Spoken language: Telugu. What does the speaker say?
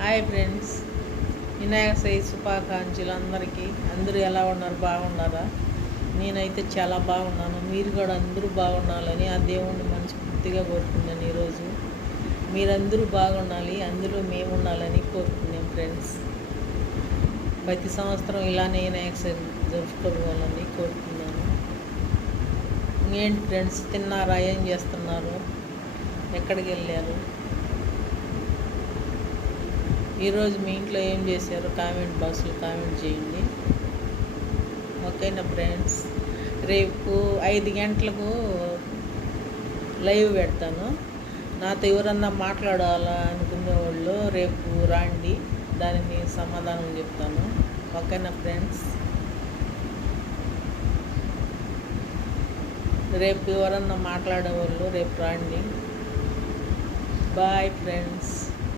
హాయ్ ఫ్రెండ్స్, వినాయక చవితి శుభాకాంక్షలు అందరికీ. అందరూ ఎలా ఉన్నారు? బాగున్నారా? నేనైతే చాలా బాగున్నాను. మీరు కూడా అందరూ బాగుండాలని ఆ దేవుణ్ణి మనస్ఫూర్తిగా కోరుకున్నాను. ఈరోజు మీరందరూ బాగుండాలి, అందులో మేము ఉండాలని కోరుకున్నాం ఫ్రెండ్స్. ప్రతి సంవత్సరం ఇలానే వినాయక చవితి జరుపుకోవాలని కోరుకున్నాను. ఇంకేంటి ఫ్రెండ్స్, తిన్నారా? ఏం చేస్తున్నారు? ఎక్కడికి వెళ్ళారు? ఈరోజు మీ ఇంట్లో ఏం చేశారు? కామెంట్ బాక్స్లో కామెంట్ చేయండి. ఓకేనా ఫ్రెండ్స్? రేపు 5 గంటలకు లైవ్ పెడతాను. నాతో ఎవరన్నా మాట్లాడాలా అనుకునే వాళ్ళు రేపు రండి, దానికి సమాధానం చెప్తాను. ఓకేనా ఫ్రెండ్స్? రేపు ఎవరన్నా మాట్లాడే వాళ్ళు రేపు రండి. Bye friends.